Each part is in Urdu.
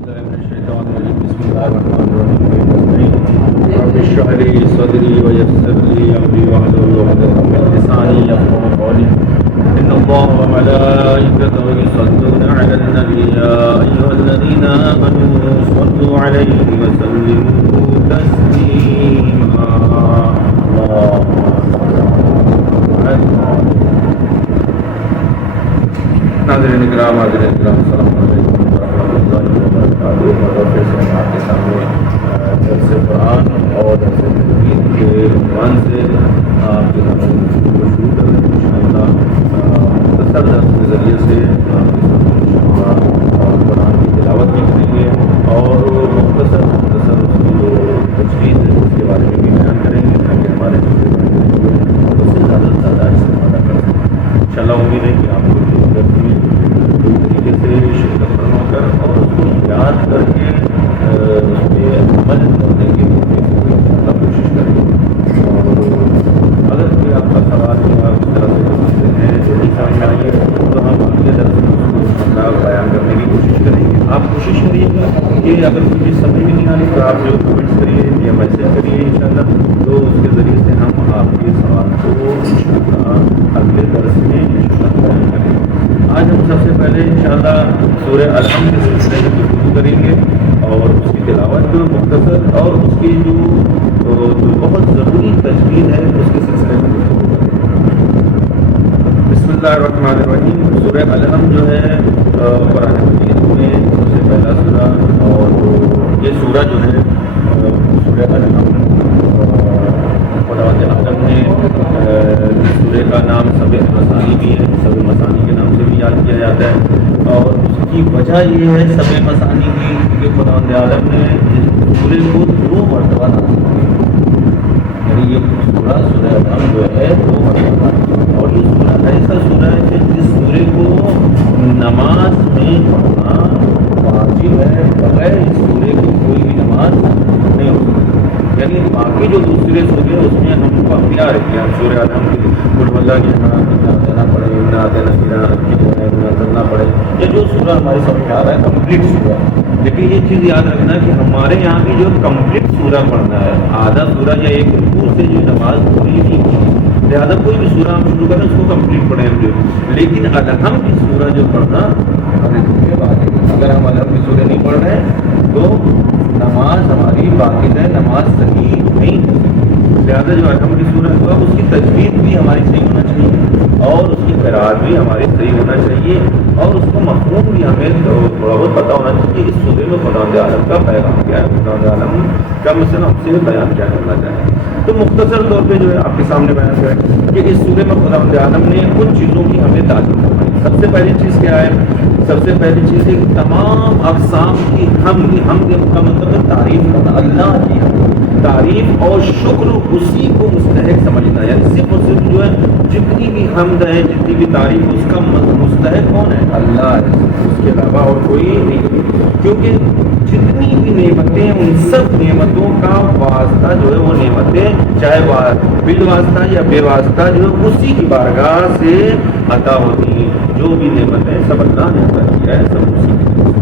بالله من الشيطان الرجيم بسم الله الرحمن الرحيم رب اشرح لي صدري ويسر لي امري واحلل عقدة من لساني يفقهوا قولي ان الله وملائكته يصلون على النبي يا ايها الذين امنوا صلوا عليه وسلموا تسليما ناظرین کرام حاضرین کرام السلام علیکم ورحمۃ اللہ وبرکاتہ۔ پھر سے ہم آپ کے سامنے درس قرآن اور درس تجوید کے عنوان سے آپ کے سامنے کو شروع کر رہے ہیں انشاءاللہ۔ مختصر درس کے ذریعے سے آپ کے سامنے قرآن کی تلاوت بھی کریں گے اور مختصر اس کی جو تجوید ہے اس کے بارے میں بھی بیان کریں گے تاکہ ہمارے اس سے زیادہ سے زیادہ استفادہ کر سکیں۔ انشاءاللہ امید ہے کہ آپ کو طریقے سے شرکت فرما کر اور اس کو یاد کر کے اس پہ عمل کرنے کی کوشش کریں گے۔ اور اگر کوئی آپ کا سوال یا اس طرح سے سمجھتے ہیں جو نہیں سمجھ میں آئیے تو ہم اگلے درس میں اس کو بیان کرنے کی کوشش کریں گے۔ آپ کوشش کریے گا کہ اگر کوئی چیز سمجھ میں نہیں آ رہی تو آپ جو کمنٹس کریے یا میسج کریے انشاءاللہ، تو اس کے ذریعے سے ہم آپ کے سوال کو انشاءاللہ اگلے درس میں بیان کریں گے۔ آج ہم سب سے پہلے انشاءاللہ سورہ الحمد کے سلسلے میں گفتگو کریں گے اور اس کی تلاوت جو مختصر اور اس کی جو بہت ضروری تجوید ہے اس کے سلسلے میں گفتگو کریں گے۔ بسم اللہ الرحمن الرحیم۔ سورہ الحمد جو ہے قرآن مجید میں سب سے پہلا سورہ، اور یہ سورہ جو ہے سورہ الحمد خداوند عالم نے سورہ کا نام سب مثانی بھی ہے، سب مثانی کے نام سے بھی یاد کیا جاتا ہے، اور اس کی وجہ یہ ہے سب مثانی کی کہ خداوند عالم نے اس سورے کو 2 مرتبہ نازل کیا، یعنی یہ سورہ الحمد جو ہے 2 مرتبہ، اور یہ سورہ ایسا سورہ ہے کہ جس سورے کو نماز میں پڑھنا واجب ہے، بغیر اس سورے کی کوئی بھی نماز نہیں ہو سکتی۔ یعنی باقی جو دوسرے سورے اس میں ہم کو اختیار ہے کہ ہم سورہ الحمد قل اللہ کی دینا پڑے، نہ کرنا پڑے، یہ جو سورہ ہمارے سمجھ میں آ رہا ہے کمپلیٹ سورہ، لیکن یہ چیز یاد رکھنا کہ ہمارے یہاں بھی جو کمپلیٹ سورہ پڑھنا ہے، آدھا سورہ یا ایک رکوع سے جو نماز پوری نہیں ہوتی، لہٰذا کوئی بھی سورہ ہم شروع کریں اس کو کمپلیٹ پڑھیں ہم جو، لیکن الحمد کی سورہ جو پڑھنا اگر ہم الحمد کی سورہ نہیں پڑھ رہے ہیں تو نماز ہماری باطل ہے، نماز صحیح نہیں ہے۔ لہٰذا جو الحمد کی سورہ ہے اس کی تجوید بھی ہماری صحیح ہونا چاہیے اور اس کی قرار بھی ہماری صحیح ہونا چاہیے، اور اس کا مفہوم بھی ہمیں تھوڑا بہت پتہ ہونا چاہیے کہ اس سورے میں خداوند عالم کا پیغام کیا ہے، خداوند عالم کا مثلا ہم سے بیان کیا کرنا چاہے۔ تو مختصر طور پہ جو ہے آپ کے سامنے بیان کریں کہ اس سورے میں خداوند عالم نے کچھ چیزوں کی ہمیں تعلیم فرمائی۔ سب سے پہلی چیز کیا ہے؟ سب سے پہلی چیز ہے کہ تمام اقسام کی حمد کا مطلب ہے تعریف کرنا، اللہ کی تعریف اور شکر اسی کو مستحق سمجھنا، یعنی صرف اور صرف جو ہے جتنی بھی حمد ہے، جتنی بھی تعریف، اس کا مستحق کون ہے؟ اللہ ہے، اس کے علاوہ اور کوئی نہیں، کیونکہ جتنی بھی نعمتیں ان سب نعمتوں کا واسطہ جو ہے وہ نعمتیں چاہے بال واسطہ یا بے واسطہ جو ہے اسی کی بارگاہ سے عطا ہوتی ہیں، جو بھی نعمتیں سب اللہ نے عطا کیا ہے، سب اسی کی۔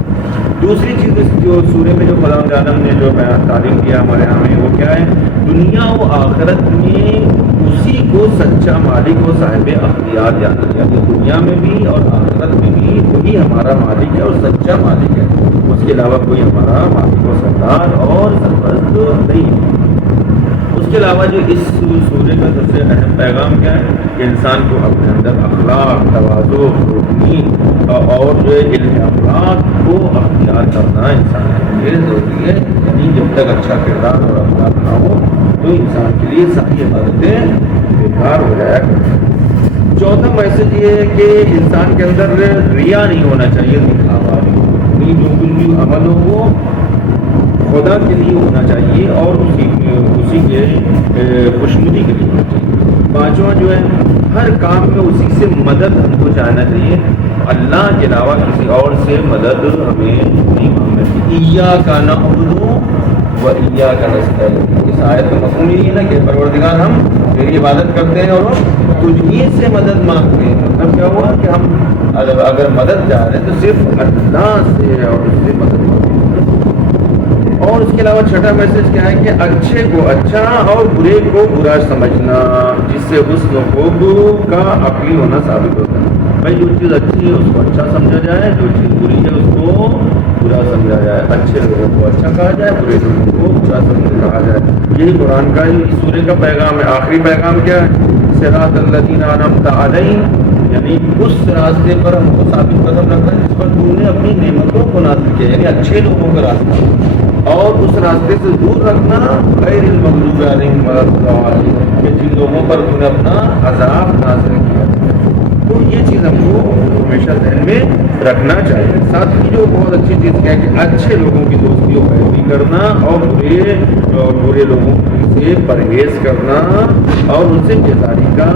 دوسری چیز جو سورے میں جو خداوند عالم نے جو تعلیم کیا ہمارے یہاں میں وہ کیا ہے؟ دنیا و آخرت میں اسی کو سچا مالک و صاحب اختیار جانا چاہیے، دنیا میں بھی اور آخرت میں بھی وہی ہمارا مالک ہے اور سچا مالک ہے، اس کے علاوہ کوئی ہمارا مالک و سردار اور سرپرست نہیں ہے۔ اس کے علاوہ جو اس سورے کا سب سے اہم پیغام کیا ہے کہ انسان کو اپنے اندر اخلاق، تواضع، روحنی اور جو ہے علم اخلاق کو اختیار کرنا انسان کے لیے ضروری ہے، یعنی جب تک اچھا کردار اور اخلاق نہ ہو تو انسان کے لیے ساری عبادتیں بیکار ہو جایا کرتی ہیں۔ چوتھا میسج یہ ہے کہ انسان کے اندر ریا نہیں ہونا چاہیے، دکھاوا نہیں، جو کچھ بھی عمل ہو وہ خدا کے لیے ہونا چاہیے اور اسی کے خوشنودی کے لیے ہونا چاہیے۔ پانچواں جو ہے ہر کام میں اسی سے مدد ہم کو چاہنا چاہیے، اللہ کے علاوہ کسی اور سے مدد ہمیں نہیں مانگنا چاہیے۔ ایاک نعبد و ایاک نستعین، اس آیت کا مفہوم یہ ہے نا کہ پروردگار ہم تیری عبادت کرتے ہیں اور تجھ ہی سے مدد مانگتے ہیں۔ مطلب کیا ہوا کہ ہم اگر مدد چاہ رہے ہیں تو صرف اللہ سے اور اس سے مدد مانگتے ہیں۔ اور اس کے علاوہ چھٹا میسج کیا ہے کہ اچھے کو اچھا اور برے کو برا سمجھنا، جس سے حسن و خوب کا عقلی ہونا ثابت ہوتا ہے۔ بھائی جو چیز اچھی ہے اس کو اچھا سمجھا جائے، جو چیز بری ہے اس کو برا سمجھا جائے، اچھے لوگوں کو اچھا کہا جائے، برے لوگوں کو برا کہا جائے۔ یہی قرآن کا اس سورے کا پیغام ہے۔ آخری پیغام کیا ہے؟ صراط الذین انعمت علیہم، یعنی اس راستے پر ہم کو ثابت قدم رکھنا جس پر تم نے اپنی نعمتوں کو نازل کیا، یعنی اچھے لوگوں کا راستہ، اور اس راستے سے دور رکھنا غیر المغضوب علیہم ولا الضالین، کہ جن لوگوں پر تم نے اپنا عذاب نازل کیا۔ تو یہ چیز ہم کو ہمیشہ ذہن میں رکھنا چاہیے۔ ساتھ ہی جو بہت اچھی چیز کیا ہے کہ اچھے لوگوں کی دوستی و پیروی کرنا اور برے لوگوں سے پرہیز کرنا اور ان سے بیزاری کا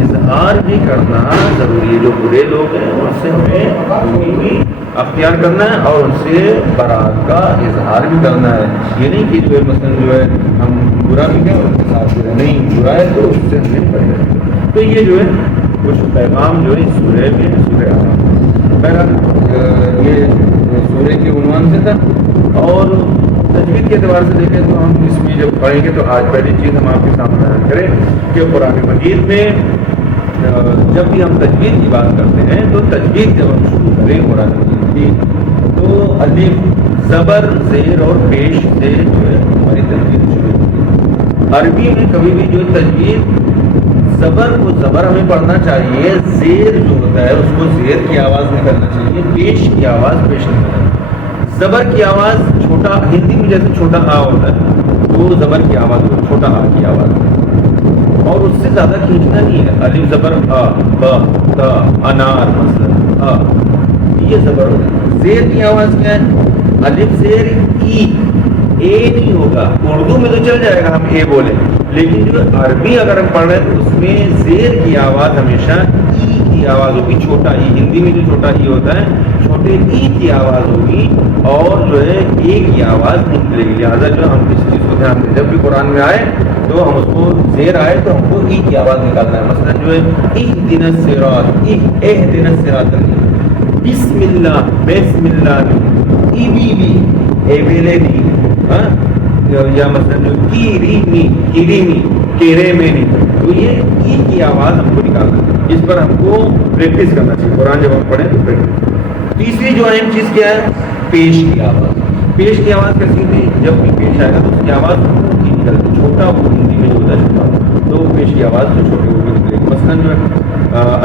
اظہار بھی کرنا ضروری ہے۔ جو برے لوگ ہیں ان سے ہمیں دوری بھی اختیار کرنا ہے اور ان سے برات کا اظہار بھی کرنا ہے۔ یہ نہیں کہ جو ہے مثلاً جو ہے ہم برا بھی کیا ان کے ساتھ نہیں، برا ہے تو اس سے ہمیں پرہیز۔ تو یہ جو ہے کچھ پیغام جو ہے اس سورہ میں سورہ اعراف، بہرحال یہ سورہ کے عنوان سے تھا۔ اور تجوید کے اعتبار سے دیکھیں تو ہم اس میں جب پڑھیں گے تو آج پہلی چیز ہم آپ کے سامنے بیان کریں کہ قرآن مجید میں جب بھی ہم تجوید کی بات کرتے ہیں تو تجوید جب ہم شروع کریں قرآن مجید کی تو الف زبر زیر اور پیش سے جو ہے ہماری تجوید شروع ہوتی ہے۔ عربی میں کبھی بھی جو تجوید زبر کو زبر ہمیں پڑھنا چاہیے، زیر جو ہوتا ہے اس کو زیر کی آواز نکلنا چاہیے، پیش کی آواز پیش نکلنا۔ زبر کی آواز چھوٹا، ہندی میں جیسے چھوٹا آ ہوتا ہے تو زبر کی آواز چھوٹا آ کی آواز، اور اس سے زیادہ کھینچنا نہیں ہے۔ الف زبر آ، با، تا، انار مثلا آ، یہ زبر ہوتا ہے۔ زیر کی آواز کیا ہے؟ الف زیر ای، اے نہیں ہوگا۔ اردو میں تو چل جائے گا ہم اے بولیں، لیکن جو عربی اگر ہم پڑھ رہے ہیں تو اس میں زیر کی آواز ہمیشہ ای کی آواز ہوگی، چھوٹا ای۔ ہندی میں جو چھوٹا ای ہوتا ہے چھوٹے ای کی آواز ہوگی اور جو ہے اے کی آواز نہیں نکلے گی۔ لہٰذا جو ہم کسی چیز کو دھیان دیں، جب بھی قرآن میں آئے تو ہم اس کو زیر آئے تو ہم کو ای کی آواز نکالنا ہے۔ مثلا جو ہے اہدنا الصراط، اہدنا الصراط، بسم اللہ، بسم اللہ، ای بی بی، اے بیلے بی، یا مثلا جو کیریمی، کیریمی، کیرے میں نہیں، تو یہ ای کی آواز ہم کو نکالنا ہے۔ اس پر ہم کو پریکٹس کرنا چاہیے، قرآن جب ہم پڑھیں تو پریکٹس۔ تیسری جو اہم چیز کیا ہے؟ پیش کی آواز۔ پیش کی آواز کیسی ہوتی ہے؟ جب بھی پیش آئے گا تو اس کی آواز اونچی نکلتی، چھوٹا وہ ہندی میں جو ہوتا ہے چھوٹا، تو پیش کی آواز جو چھوٹے وہ بھی نکلے گی۔ مثلاً جو ہے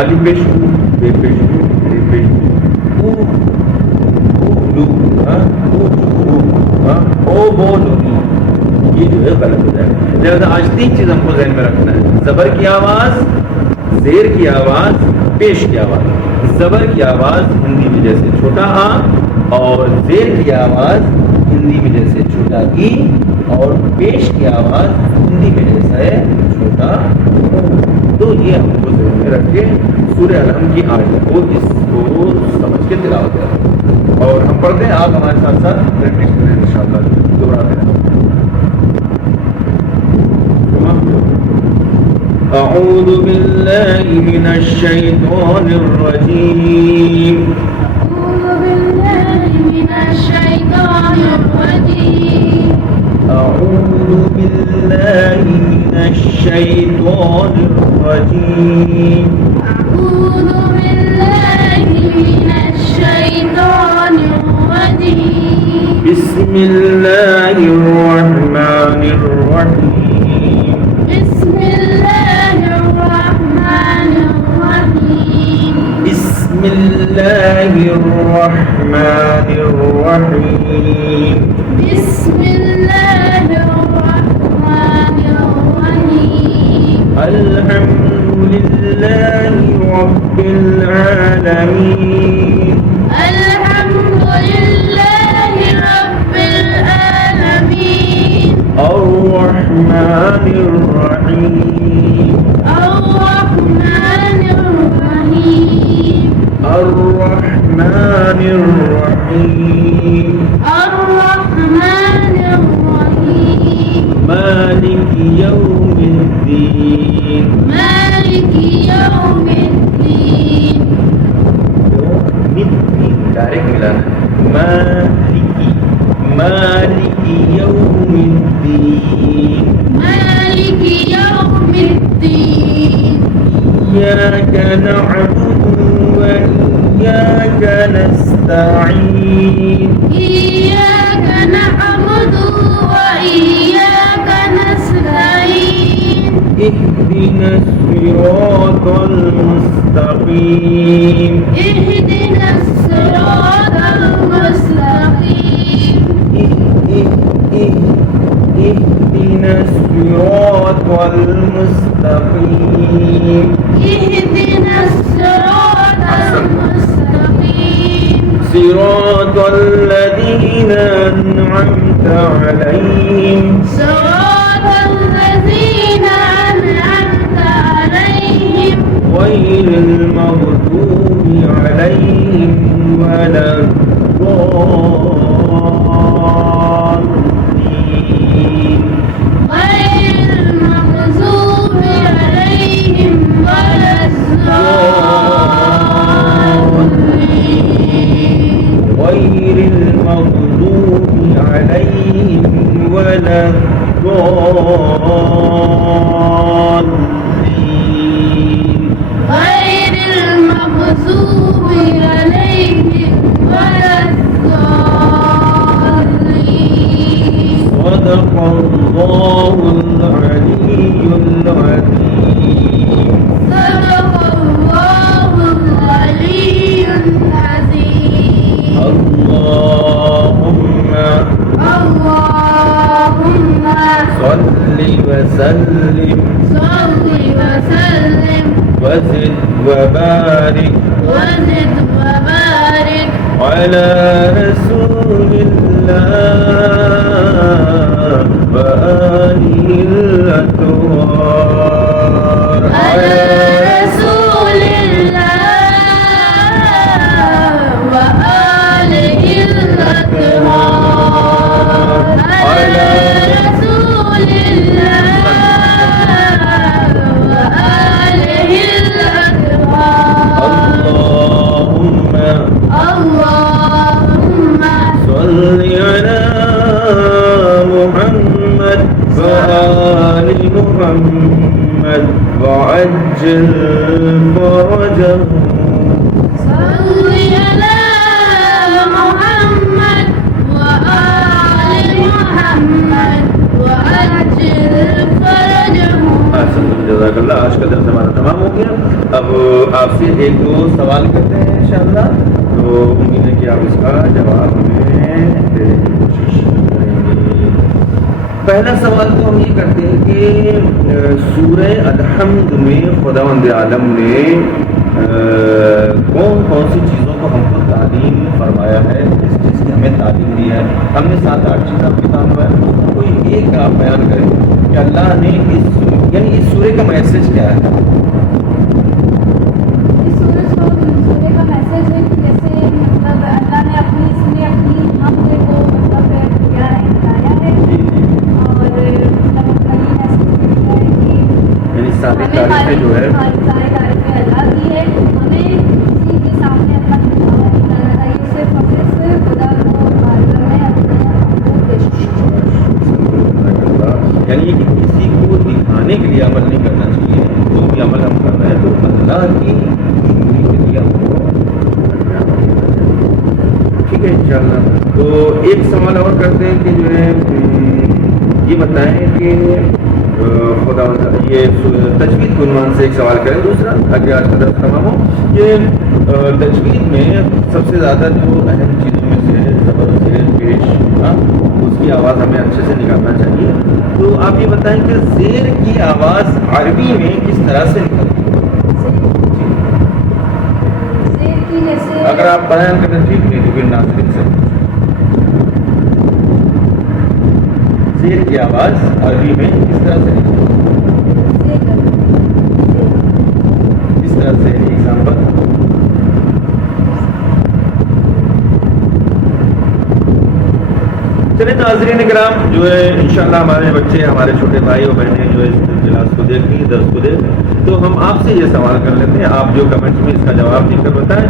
الف پیش او، بے پیش او، بے پیش او، لو، او بو لو، یہ جو ہے غلط ہو جائے گا۔ لہٰذا آج تین چیز ہم کو ذہن میں رکھنا ہے: زبر کی آواز، زیر کی آواز، پیش کی آواز۔ زبر کی آواز ہندی میں جیسے چھوٹا آ، اور زیر کی آواز ہندی میں جیسے چھوٹا ای، اور پیش کی آواز ہندی میں جیسا ہے چھوٹا او۔ تو یہ ہم کو ذہن میں رکھ کے سورہ الحمد کی آیت کو اس کو سمجھ کے تلاوت کریں، اور ہم پڑھتے ہیں، آپ ہمارے ساتھ ساتھ پریکٹس کریں انشاءاللہ، دوہراتے ہیں۔ أعوذ بالله من الشيطان الرجيم، أعوذ بالله من الشيطان الرجيم، أعوذ بالله من الشيطان الرجيم، أعوذ بالله من الشيطان الرجيم، بسم الله الرحمن الرحيم، بسم الله الرحمن الرحيم، بسم الله الرحمن الرحيم، بسم الله الرحمن الرحيم، الحمد لله رب العالمين، الحمد لله رب العالمين، الرحمن الرحيم، الرحمن الرحيم، الرحمن الرحيم، الرحمن الرحيم، مالك يوم الدين، مالك يوم الدين، ڈائریکٹ ملانا، مالکی، مالک يوم الدين مالك يوم الدين إياك نعبد وإياك نستعين إياك نعبد وإياك نستعين اهدنا الصراط المستقيم اهدنا الصراط المستقيم اهدنا الصراط المستقيم اهدنا الصراط المستقيم صراط الذين أنعمت عليهم صراط الذين أنعمت عليهم غير المغضوب عليهم ولا الضالين غير المغضوب عليهم ولا الضالين غير المغضوب عليهم ولا الضالين غير المغضوب عليهم ولا الضالين صدق الله العلي العظيم صدق الله العلي العظيم اللهم صل وسلم صل وسلم وزد وبارك وزد وبارك على رسول الله وآله الأطهار على رسول الله وآله الأطهار على رسول الله وآله الأطهار اللهم صل على محمد وآل محمد وعجل فرجه صل على محمد وآل محمد وعجل فرجه جزاک اللہ. آج کا درس ہمارا تمام ہو گیا. اب آپ سے ایک دو سوال کرتے ہیں انشاءاللہ. تو امید ہے کہ آپ اس کا جواب ہمیں دینے کی کوشش کریں گے. پہلا سوال تو ہم یہ کرتے ہیں کہ سورہ الحمد میں خداوند عالم نے کون کون سی چیزوں کو ہم کو تعلیم فرمایا ہے, جس چیز کی ہمیں تعلیم دی ہے. ہم نے 7-8 چیز آپ کے سامنے ہے, کوئی ایک آپ بیان کریں کہ اللہ نے یعنی اس سورے کا میسج کیا ہے. اس سورے کا میسج ہے کہ جیسے مطلب اللہ نے اپنی حمد کو مطلب کیا ہے, بتایا ہے, اور مطلب کئی ایسے ہے کہ یعنی ساری ہمیں تعریفیں جو ہے ساری تعریفیں اللہ کی ہے. ہمیں کسی کے سامنے اپنا دکھاوا نہیں کرنا چاہیے, صرف اور صرف خدا کو معلوم ہے اپنے حقوق پیش یعنی کہ کسی کو دکھانے کے لیے عمل نہیں کرنا چاہیے. جو بھی عمل ہم کر رہے ہیں تو اللہ کی خوشنودی کے لیے ہم کو کرنا چاہیے. ٹھیک ہے انشاءاللہ. تو ایک سوال اور کرتے ہیں کہ جو ہے یہ بتائیں کہ خدا یہ تجوید کے عنوان سے ایک سوال کریں. دوسرا تاکہ آج کا درس تمام ہو, کہ تجوید میں سب سے زیادہ جو اہم چیزوں میں سے زبر زیر پیش اس کی آواز ہمیں اچھے سے نکالنا چاہیے. تو آپ یہ بتائیں کہ زیر کی آواز عربی میں کس طرح سے نکلتی ہے. زیر کی جیسے اگر آپ بیان کریں ٹھیک نہیں تو پھر ناظرین سے زیر کی آواز عربی میں کس طرح سے نکلتی ہے, کس طرح سے ایگزامپل. چلے ناظرین کرام, جو ہے انشاءاللہ ہمارے بچے ہمارے چھوٹے بھائی اور بہنیں جو ہے اس کلاس کو دیکھیں, درس کو دیکھ, تو ہم آپ سے یہ سوال کر لیتے ہیں. آپ جو کمنٹس میں اس کا جواب دے کر بتائیں.